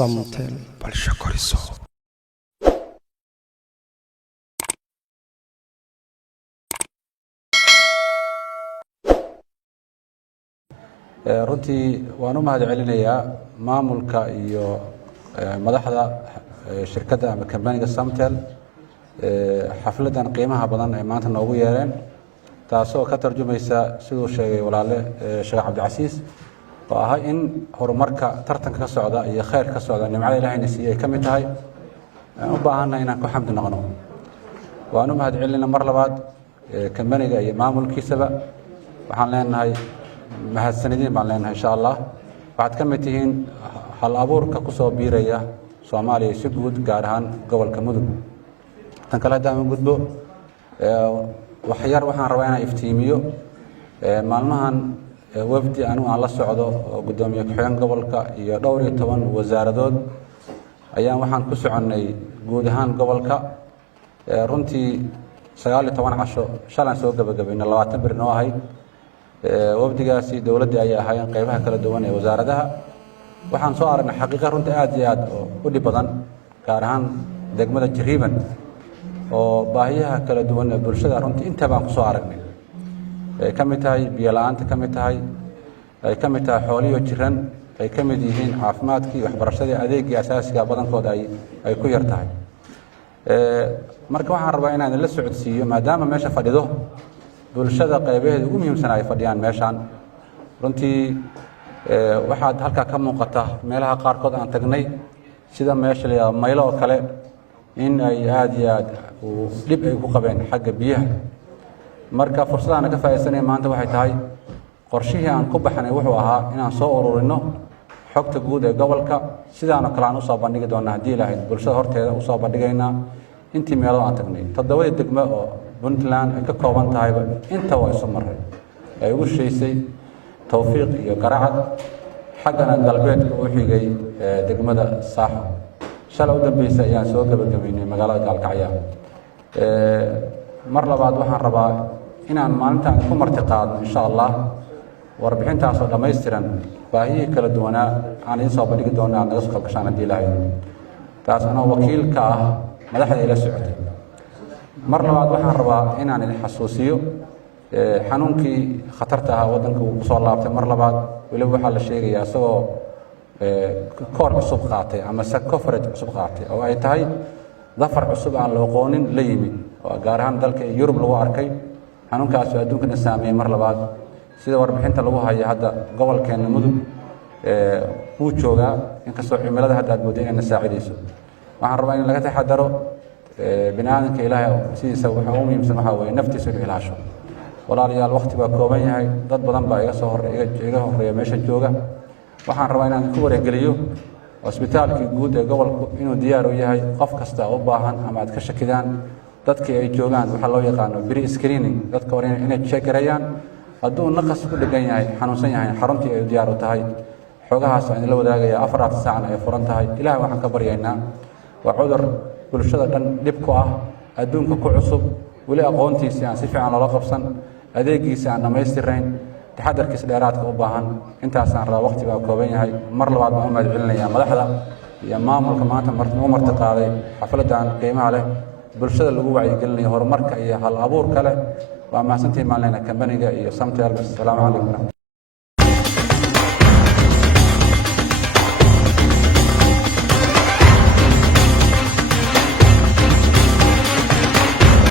Samtel balsho koriso. runtii waan u mahad celinayaa maamulka iyo madaxda shirkadda ama kambaniga Samtel xafladan qiimaha badan ee maanta noogu yeereen taasoo ka tarjumaysa sidoo sheegay walaale Sheekh Cabdicasiis oo ah in horumarka tartanka ka socda iyo khayr ka socda nimcada Ilaahayna siiyay ka mid tahay u baahannahay inaan ku xamdi noqono waan u mahad celinaa mar labaad kambaniga iyo maamulkiisaba waxaan leenahay mahadsanidin baan leenahay insha Allah waxaad ka mid tihiin hal abuurka ku soo biiraya Soomaaliya si guud gaar ahaan gobolka Mudug tan kale hadaan gudbo waxyar waxaan rabaa inaan iftiimiyo maalmahan wafdi aan la socdo gudoomiye ku-xigeenka gobolka iyo dhowr iyo 10 wasaaradood ayaan waxaan ku soconay guud ahaan gobolka runtii 19 casho shalan soo gabagabeynay 20 bir noo ahayd wafdigaasi dawladda ay ahaayeen qaybaha kala duwan ee wasaaradaha waxaan soo aragnay xaqiiqo runtii aad iyo aad u dhib badan gaar ahaan degmada Jariban oo baahiyaha kala duwan ee bulshada runtii inta baan ku soo aragnay ay ka mid tahay biyo la'aanta ka mid tahay ay ka mid tahay xooliyo jiran ay ka mid yihiin caafimaadkii waxbarashadii adeegii asaasiga badankooda ay ku yar tahay marka waxaan rabaa inaan la socodsiiyo maadaama meesha fadhido bulshada qaybaheeda ugu muhiimsan ay fadhiyaan meeshan runtii waxaad halka ka muuqata meelaha qaarkood aan tagnay sida meesha la maylo oo kale in ay aad iyo aad dib ay ku qabeen xagga biyaha marka fursadana ka faa'iideysanay maanta waxay tahay qorshihii aan ku baxnay wuxuu ahaa inaan soo ururino xogta guud ee gobolka sidaan oo kale aan u soo bandhigi doonaa hadii Ilaahay bulshada horteeda u soo bandhigaynaa intii meelo aan tagnay todobada degmo oo Puntland ay ka kooban tahay inta way soo maray ay ugu sheeysay tawfiiq iyo qaracad xaggana galbeedka u xigay degmada Saaxo shalay u dambeysay ayaan soo gabagabeynay magaalada Gaalkacyo mar labaad waxaan rabaa inaan maalintan ku marti qaadno insha Allah warbixintaas oo dhameystiran baahiyaha kala duwan aan soo bandhigi doonaa naga soo qabshaan hadii Ilaahay taas anoo wakiil ka ah madaxda ila socotay mar labaad waxaan rabaa inaan idin xasuusiyo xanuunkii khatarta ah wadanka uu soo laabtay mar labaad waliba waxa la sheegayaa asagoo koor cusub qaatay ama coverage cusub qaatay oo ay tahay dafar cusub aan loo qoonin la yimid oo gaar ahaan dalka Yurub lagu arkay xanuunkaas oo adduunka saameeyay mar labaad sida warbixinta lagu hayo hadda gobolkeena Mudug uu joogaa inkastoo cimilada hadda aad mooday inay saacidayso waxaan rabaa in laga taxadaro binaadamka Ilaahay sidiisa waxa uu muhiimsan waxa weeye naftiisa inuu ilaasho walaalayaal waqti baa kooban yahay dad badan baa iga horeeya meesha jooga waxaan rabaa inaan ku wareegeliyo hospitaalkii guud ee gobolku inuu diyaar u yahay qof kasta oo baahan ama aad ka shakidaan dadkii ay joogaan waxa loo yaqaan pre screening dadka hore inay check gareeyaan hadduu naqas ku dhagan yahay xanuunsan yahay xaruntii ay diyaar u tahay xogahaas aan la wadaagaya 4 saac ay furan tahay Ilaahay waxaan ka baryaynaa waa cudur bulshada dhan dib ku ah adduunka ku cusub wali aqoontiisa aan si fiican loo qabsan adeegiisa aan dhameystirayn taxadarkiisa dheeraadka u baahan intaas aan rabaa waqti baa kooban yahay mar labaad baan u mahad celinayaa madaxda iyo maamulka maanta marti qaaday xafladan qiimaha leh bulshada lagu wacyigelinayo horumarka iyo hal abuurka leh waa mahadsantihiin maalina kambaniga iyo Samtel. Assalaamu calaykum.